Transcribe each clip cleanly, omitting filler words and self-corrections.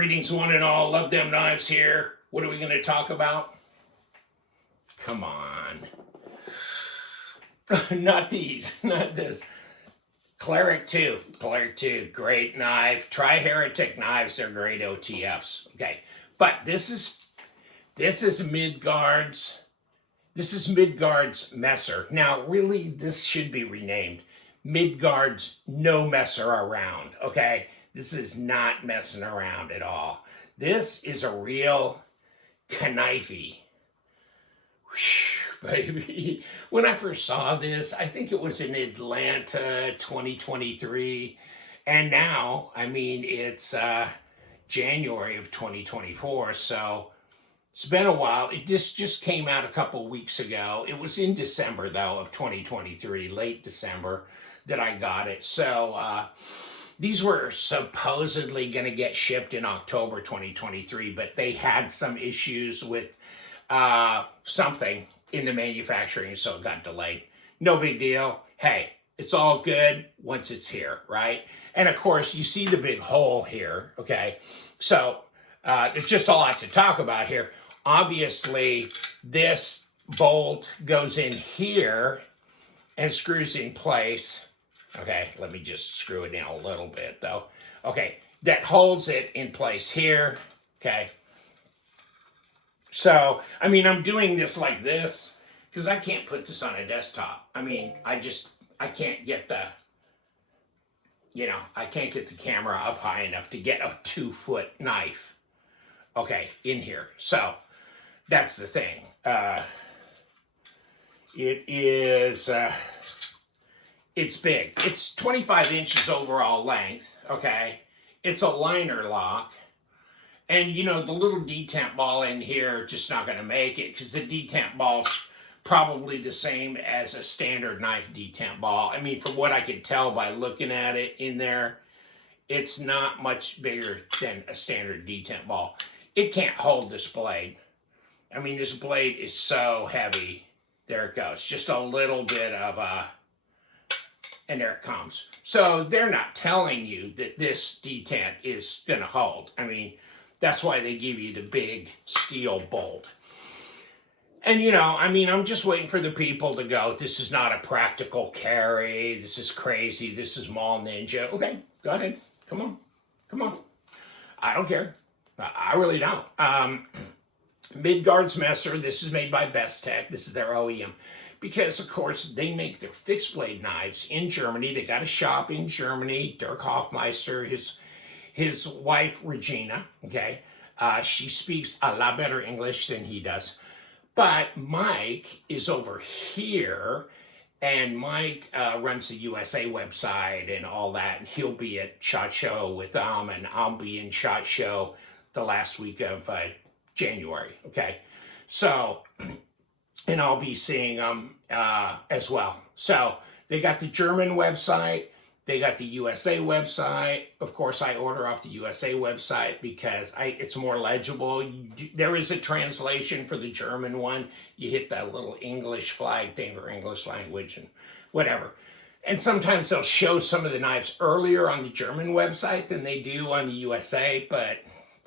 Greetings one and all, love them knives here. What are we going to talk about? Come on. Not these, not this. Cleric 2, great knife. Tri-Heretic knives, they're great OTFs. Okay, but this is Midgards. This is Midgards Messer. Now, really, this should be renamed Midgards No Messer Around, okay? This is not messing around at all. This is a real knifey. Baby. When I first saw this, I think it was in Atlanta 2023. And now, I mean, it's January of 2024, so it's been a while. It just came out a couple weeks ago. It was in December, though, of 2023, late December, that I got it. So these were supposedly going to get shipped in October 2023, but they had some issues with something in the manufacturing, so it got delayed. No big deal. Hey, it's all good once it's here, right? And of course, you see the big hole here, okay? So there's just a lot to talk about here. Obviously, this bolt goes in here and screws in place. Okay, let me just screw it in a little bit, though. Okay, that holds it in place here, okay? So, I mean, I'm doing this like this because I can't put this on a desktop. I mean, I can't get the, I can't get the camera up high enough to get a 2-foot knife, okay, in here. So, that's the thing. It is, it's big. It's 25 inches overall length, okay? It's a liner lock. And, the little detent ball in here just not going to make it because the detent ball's probably the same as a standard knife detent ball. I mean, from what I could tell by looking at it in there, it's not much bigger than a standard detent ball. It can't hold this blade. I mean, this blade is so heavy. There it goes. Just a little bit of and there it comes. So they're not telling you that this detent is going to hold. I mean, that's why they give you the big steel bolt. And, I mean, I'm just waiting for the people to go, this is not a practical carry. This is crazy. This is mall ninja. Okay, go ahead. Come on. Come on. I don't care. I really don't. Midgards Messer, this is made by Best Tech. This is their OEM. Because, of course, they make their fixed blade knives in Germany. They got a shop in Germany. Dirk Hofmeister, his wife, Regina, okay? She speaks a lot better English than he does. But Mike is over here, and Mike runs the USA website and all that, and he'll be at SHOT Show with them, and I'll be in SHOT Show the last week of January, okay? So, and I'll be seeing them as well. So, they got the German website. They got the USA website. Of course, I order off the USA website because it's more legible. There is a translation for the German one. You hit that little English flag thing for English language and whatever. And sometimes they'll show some of the knives earlier on the German website than they do on the USA. But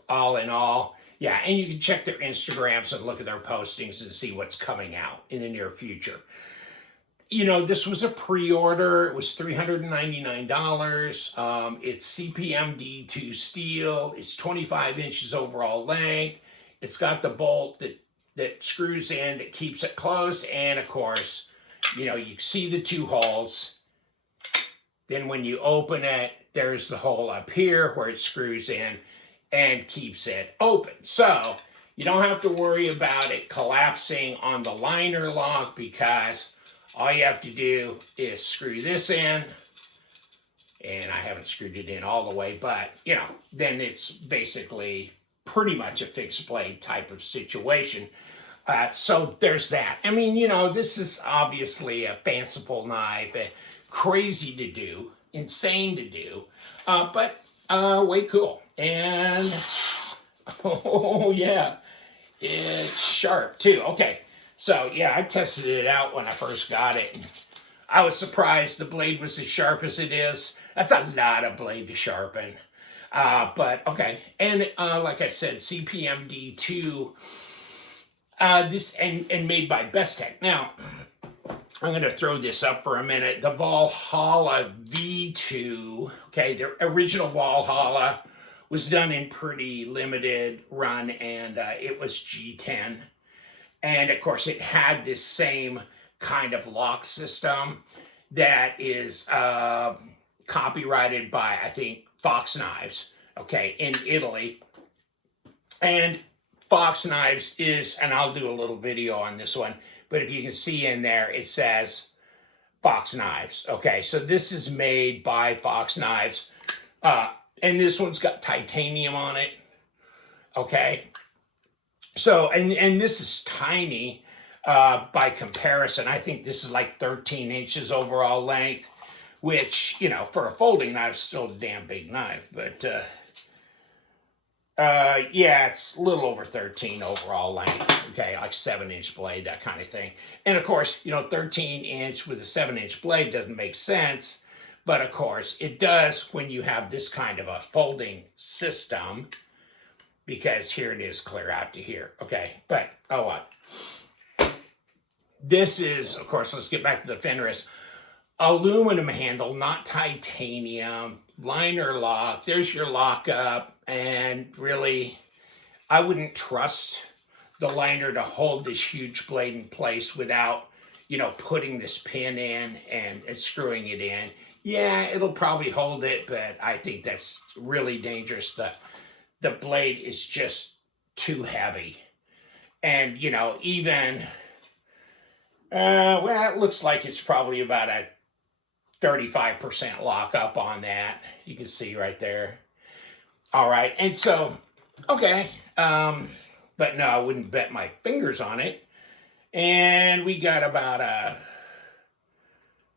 all in all, yeah. And you can check their Instagrams and look at their postings and see what's coming out in the near future. This was a pre-order. It was $399. It's CPM D2 steel. It's 25 inches overall length. It's got the bolt that screws in, that keeps it closed. And, of course, you see the 2 holes. Then when you open it, there's the hole up here where it screws in and keeps it open. So you don't have to worry about it collapsing on the liner lock because all you have to do is screw this in, and I haven't screwed it in all the way, but, then it's basically pretty much a fixed blade type of situation. So there's that. I mean, this is obviously a fanciful knife, crazy to do, insane to do, but way cool. And, oh, yeah, it's sharp, too. Okay. So, yeah, I tested it out when I first got it. I was surprised the blade was as sharp as it is. That's a lot of blade to sharpen. But okay, and like I said, CPMD2. This and made by Best Tech. Now, I'm going to throw this up for a minute. The Valhalla V2, okay, the original Valhalla was done in pretty limited run, and it was G10. And of course, it had this same kind of lock system that is copyrighted by, I think, Fox Knives, okay, in Italy. And Fox Knives is, and I'll do a little video on this one, but if you can see in there, it says Fox Knives. Okay, so this is made by Fox Knives. And this one's got titanium on it. Okay. So, and this is tiny by comparison. I think this is like 13 inches overall length, which, you know, for a folding knife, is still a damn big knife. But, yeah, it's a little over 13 overall length, okay, like 7-inch blade, that kind of thing. And of course, you know, 13-inch with a 7-inch blade doesn't make sense, but of course it does when you have this kind of a folding system, because here it is clear out to here, okay, but oh what. This is, of course, let's get back to the Fenris, aluminum handle, not titanium, liner lock, there's your lockup. And really, I wouldn't trust the liner to hold this huge blade in place without, you know, putting this pin in and screwing it in. Yeah, it'll probably hold it, but I think that's really dangerous. The blade is just too heavy. And, you know, even, well, it looks like it's probably about a 35% lockup on that. You can see right there. All right, and so, okay, but no, I wouldn't bet my fingers on it. And we got about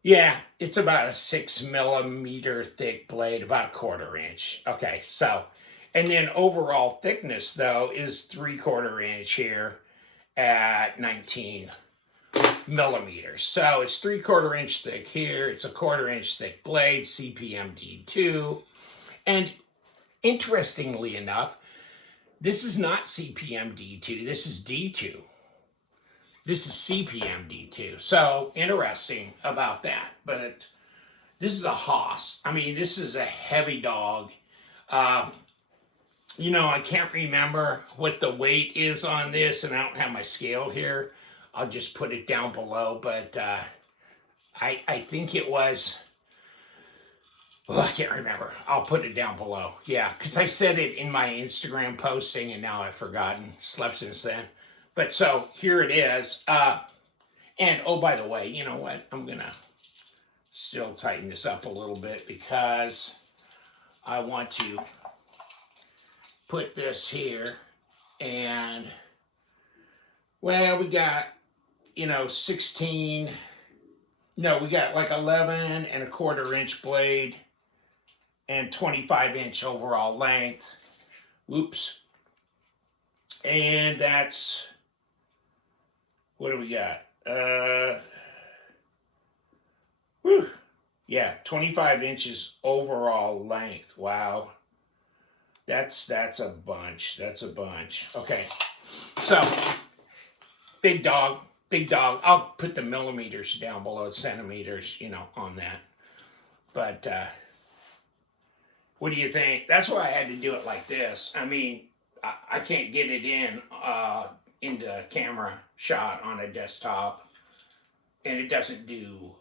yeah, it's about a 6 millimeter thick blade, about a 1/4 inch. Okay, so, and then overall thickness, though, is 3/4 inch here at 19 millimeters. So it's 3/4 inch thick here. It's a 1/4 inch thick blade, CPMD2, and interestingly enough, this is not CPMD2, this is D2. This is CPMD2. So interesting about that. But this is a hoss. I mean, this is a heavy dog. You know, I can't remember what the weight is on this, and I don't have my scale here. I'll just put it down below, but I think it was, oh, I can't remember. I'll put it down below. Yeah, because I said it in my Instagram posting, and now I've forgotten. Slept since then. But so, here it is. And, oh, by the way, you know what? I'm going to still tighten this up a little bit because I want to put this here. And, well, we got, you know, 16... No, we got like 11 and a 1/4 inch blade and 25-inch overall length. Whoops. And that's, what do we got? Yeah, 25 inches overall length. Wow. That's a bunch. That's a bunch. Okay. So, big dog. Big dog. I'll put the millimeters down below, centimeters, you know, on that. But, what do you think? That's why I had to do it like this. I mean, I can't get it into camera shot on a desktop, and it doesn't do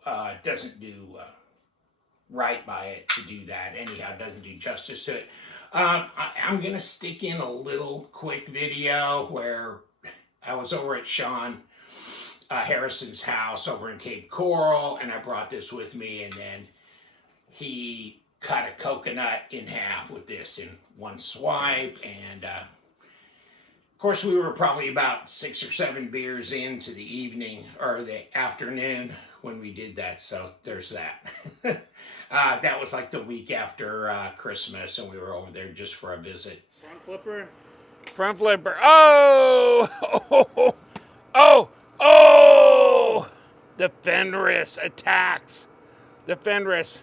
right by it to do that. Anyhow, it doesn't do justice to it. I'm gonna stick in a little quick video where I was over at Sean Harrison's house over in Cape Coral, and I brought this with me, and then he cut a coconut in half with this in one swipe, and of course we were probably about 6 or 7 beers into the evening or the afternoon when we did that, so there's that. That was like the week after Christmas, and we were over there just for a visit. Front flipper. Front flipper. Oh! Oh! Oh! Oh! The Fenris attacks. The Fenris.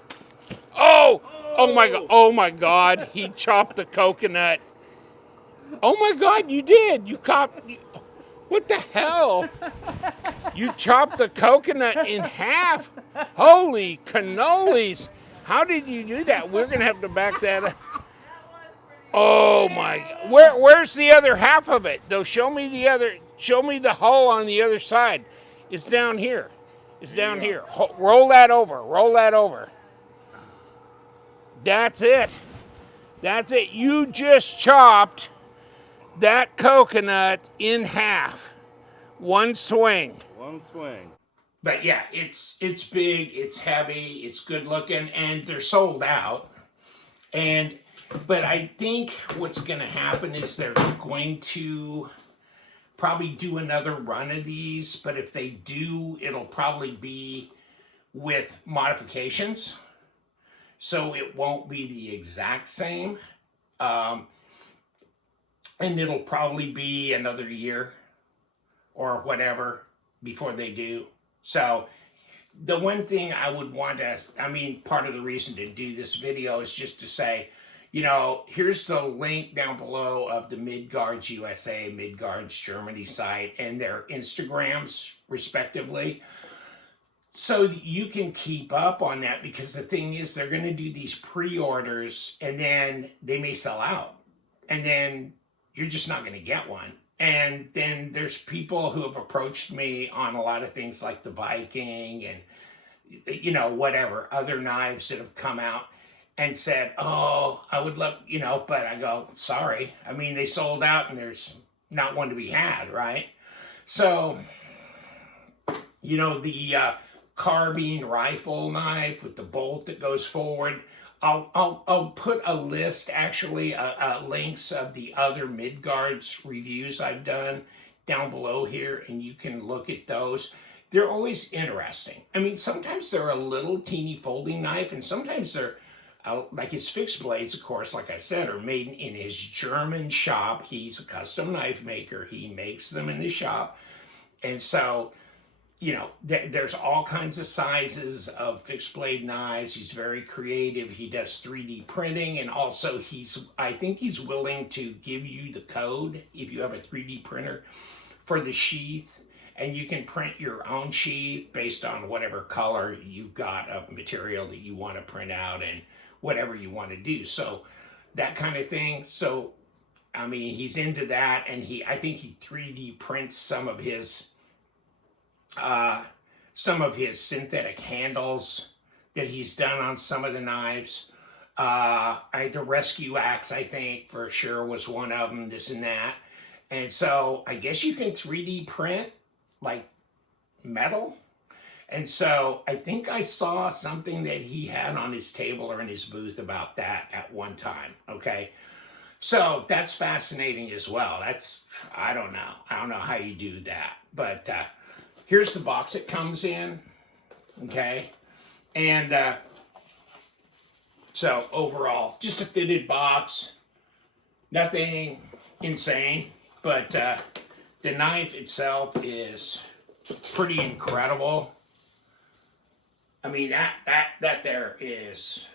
Oh! Oh my god! Oh my god! He chopped the coconut. Oh my god! You did! You chopped. What the hell? You chopped the coconut in half. Holy cannolis! How did you do that? We're gonna have to back that up. Oh my! Where's the other half of it? Though, show me the other. Show me the hull on the other side. It's down here. It's down here. Roll that over. Roll that over. That's it. That's it. You just chopped that coconut in half. One swing. One swing. But yeah, it's big, it's heavy, it's good looking, and they're sold out. But I think what's going to happen is they're going to probably do another run of these, but if they do, it'll probably be with modifications. So it won't be the exact same. And it'll probably be another year or whatever before they do. So the one thing I would want to, part of the reason to do this video is just to say, here's the link down below of the Midgards USA, Midgards Germany site, and their Instagrams, respectively. So you can keep up on that, because the thing is, they're going to do these pre-orders, and then they may sell out. And then you're just not going to get one. And then there's people who have approached me on a lot of things like the Viking and, whatever, other knives that have come out and said, oh, I would love, but I go, sorry. They sold out and there's not one to be had, right? So, the carbine rifle knife with the bolt that goes forward, I'll put a list, actually, links of the other Midgards reviews I've done down below here, and you can look at those. They're always interesting. Sometimes they're a little teeny folding knife, and sometimes they're, like his fixed blades, of course, like I said, are made in his German shop. He's a custom knife maker. He makes them in the shop. And so, there's all kinds of sizes of fixed blade knives. He's very creative. He does 3D printing, and also I think he's willing to give you the code if you have a 3D printer for the sheath, and you can print your own sheath based on whatever color you've got of material that you want to print out and whatever you want to do. So that kind of thing. So, he's into that, and I think he 3D prints some of his synthetic handles that he's done on some of the knives. The rescue axe, I think, for sure was one of them, this and that. And so I guess you can 3D print, like, metal. And so I think I saw something that he had on his table or in his booth about that at one time, okay? So that's fascinating as well. I don't know. I don't know how you do that. But here's the box it comes in, okay? And so overall, just a fitted box. Nothing insane, but the knife itself is pretty incredible. That there is,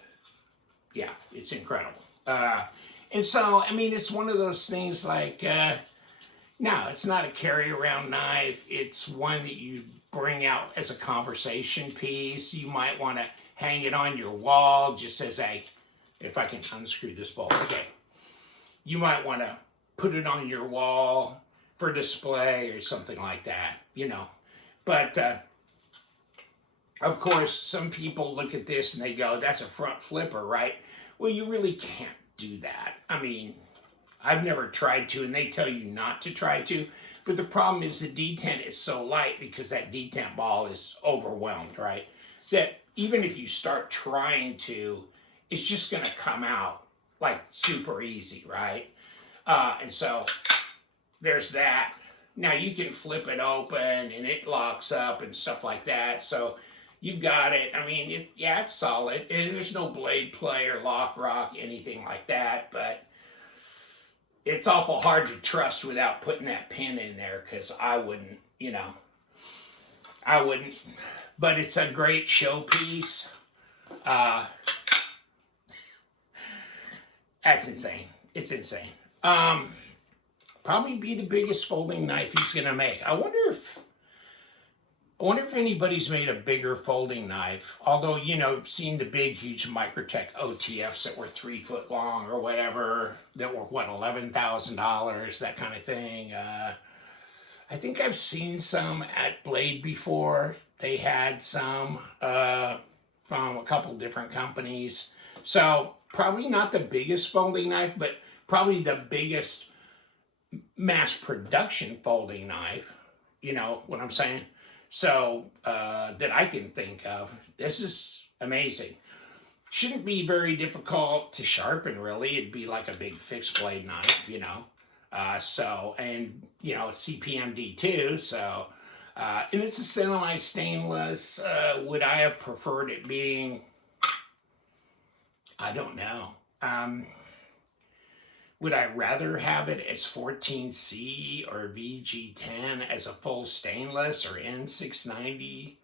yeah, it's incredible. And so, it's one of those things like, no, it's not a carry-around knife. It's one that you bring out as a conversation piece. You might want to hang it on your wall just as if I can unscrew this bolt. Okay. You might want to put it on your wall for display or something like that, But, of course, some people look at this and they go, that's a front flipper, right? Well, you really can't do that. I've never tried to, and they tell you not to try to. But the problem is the detent is so light because that detent ball is overwhelmed, right? That even if you start trying to, it's just going to come out like super easy, right? And so there's that. Now you can flip it open and it locks up and stuff like that. So you've got it. It's solid. And there's no blade play or lock rock, anything like that. But it's awful hard to trust without putting that pin in there, because I wouldn't, I wouldn't. But it's a great showpiece. That's insane. It's insane. Probably be the biggest folding knife he's gonna make. I wonder if anybody's made a bigger folding knife. Although, you know, I've seen the big, huge Microtech OTFs that were 3 foot long or whatever, that were, what, $11,000, that kind of thing. I think I've seen some at Blade before. They had some from a couple different companies. So probably not the biggest folding knife, but probably the biggest mass production folding knife. You know what I'm saying? So that I can think of. This is amazing. Shouldn't be very difficult to sharpen, really. It'd be like a big fixed blade knife, you know. And you know, CPMD too. So, and it's a semi-stainless. Would I have preferred it being? I don't know. Would I rather have it as 14C or VG10 as a full stainless, or N690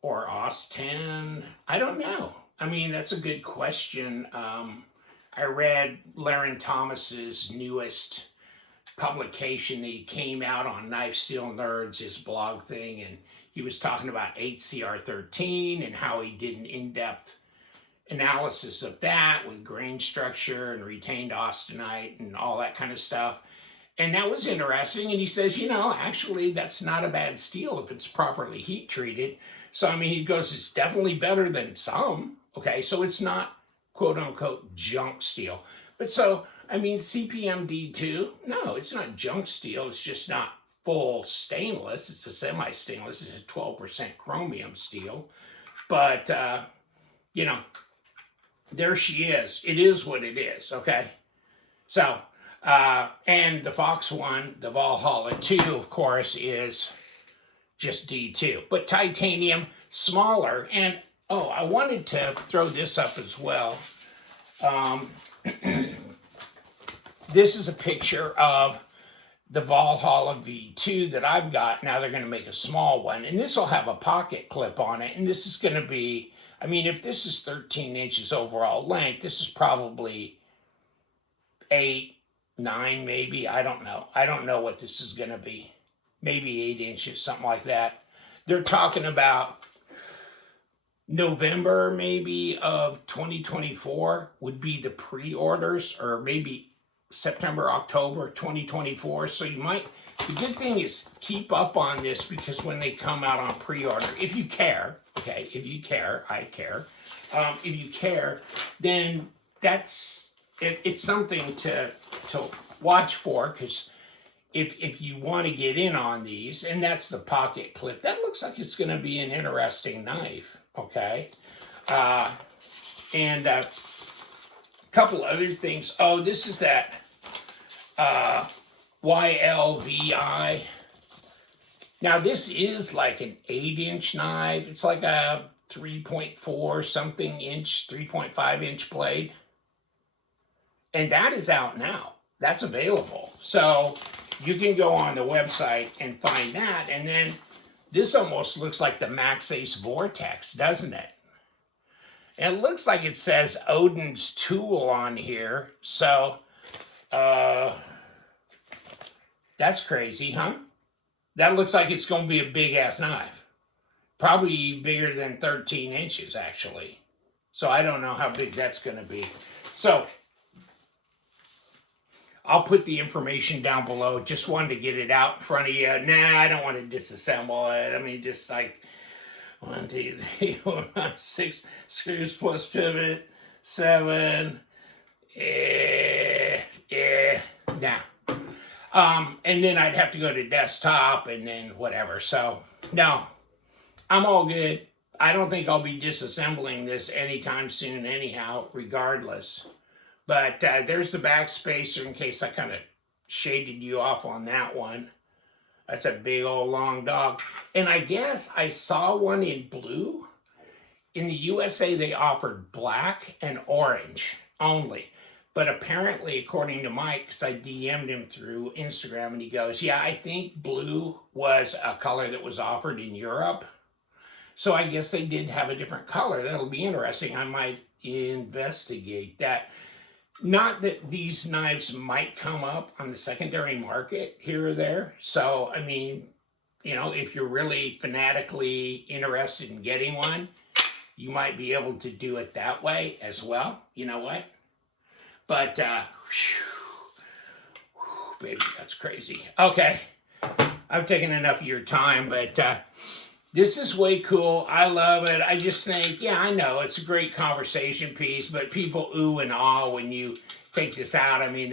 or AUS10? I don't know. I mean, that's a good question. I read Laren Thomas's newest publication. He came out on Knife Steel Nerds, his blog thing, and he was talking about 8CR13 and how he did an in-depth analysis of that with grain structure and retained austenite and all that kind of stuff. And that was interesting. And he says, you know, actually, that's not a bad steel if it's properly heat treated. So, I mean, he goes, it's definitely better than some. Okay, so it's not quote unquote junk steel. But so, I mean, CPMD2, no, it's not junk steel. It's just not full stainless. It's a semi-stainless. It's a 12% chromium steel. But, you know, there she is. It is what it is, okay? So, and the Fox one, the Valhalla 2, of course, is just D2. But titanium, smaller. And, oh, I wanted to throw this up as well. This is a picture of the Valhalla V2 that I've got. Now they're going to make a small one. And this will have a pocket clip on it. And this is going to be, I mean, if this is 13 inches overall length, this is probably 8, 9 maybe. I don't know. I don't know what this is going to be. Maybe 8 inches, something like that. They're talking about November maybe of 2024 would be the pre-orders, or maybe September, October 2024. So you might, the good thing is keep up on this, because when they come out on pre-order, if you care, okay, if you care, I care. If you care, then it's something to watch for, because if you want to get in on these, and that's the pocket clip, that looks like it's going to be an interesting knife, okay? And a couple other things. Oh, this is that YLVI. Now, this is like an 8-inch knife. It's like a 3.4 something inch, 3.5 inch blade. And that is out now. That's available. So you can go on the website and find that. And then this almost looks like the Max Ace Vortex, doesn't it? And it looks like it says Odins tool on here. So that's crazy, huh? That looks like it's going to be a big-ass knife. Probably bigger than 13 inches, actually. So I don't know how big that's going to be. So I'll put the information down below. Just wanted to get it out in front of you. Nah, I don't want to disassemble it. I mean, just like 1, 2, 3, 4, 5, 6 screws plus pivot, 7. Nah. And then I'd have to go to desktop and then whatever. So, no, I'm all good. I don't think I'll be disassembling this anytime soon anyhow, regardless. But there's the back spacer, in case I kind of shaded you off on that one. That's a big old long dog. And I guess I saw one in blue. In the USA, they offered black and orange only. But apparently, according to Mike, because I DM'd him through Instagram, and he goes, yeah, I think blue was a color that was offered in Europe. So I guess they did have a different color. That'll be interesting. I might investigate that. Not that these knives might come up on the secondary market here or there. So, I mean, you know, if you're really fanatically interested in getting one, you might be able to do it that way as well. You know what? But, baby, that's crazy. Okay. I've taken enough of your time, but this is way cool. I love it. I just think, yeah, I know it's a great conversation piece, but people ooh and ah when you take this out. I mean,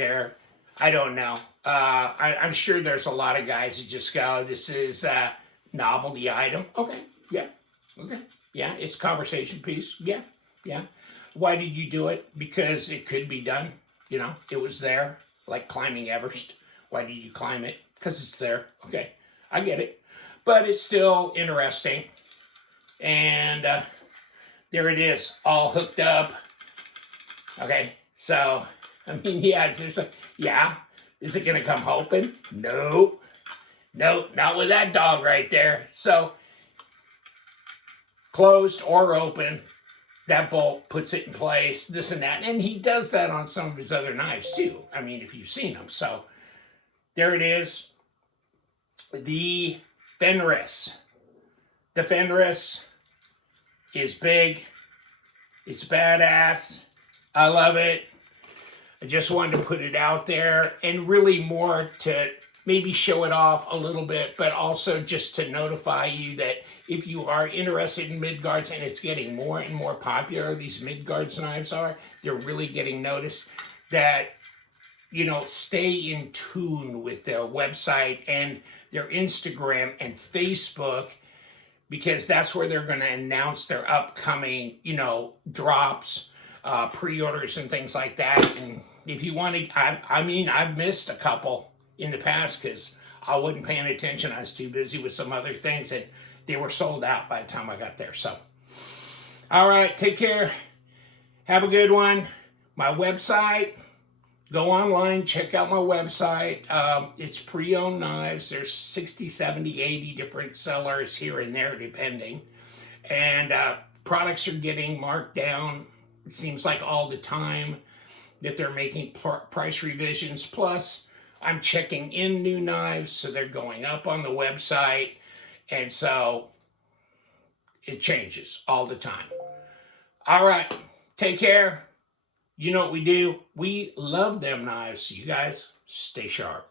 I don't know. I'm sure there's a lot of guys that just go, this is a novelty item. Okay, yeah, okay, yeah, it's a conversation piece. Yeah, yeah. Why did you do it? Because it could be done. You know, it was there, like climbing Everest. Why did you climb it? Because it's there. Okay, I get it. But it's still interesting. And there it is, all hooked up. Okay, so, I mean, yeah, is it going to come open? No. No, not with that dog right there. So, closed or open, that bolt puts it in place, this and that. And he does that on some of his other knives, too. I mean, if you've seen them. So, there it is. The Fenris. The Fenris is big. It's badass. I love it. I just wanted to put it out there and really more to maybe show it off a little bit, but also just to notify you that if you are interested in Midgards, and it's getting more and more popular, these Midgards knives are, they're really getting noticed, that, you know, stay in tune with their website and their Instagram and Facebook, because that's where they're going to announce their upcoming, you know, drops, pre-orders and things like that. And if you want to, I mean, I've missed a couple in the past because I wasn't paying attention. I was too busy with some other things, and they were sold out by the time I got there. So, all right, take care. Have a good one. My website, go online, check out my website. It's pre-owned knives. There's 60, 70, 80 different sellers here and there, depending. And products are getting marked down. It seems like all the time that they're making price revisions. Plus, I'm checking in new knives, so they're going up on the website. And so it changes all the time. All right, take care. You know what we do? We love them knives. So you guys stay sharp.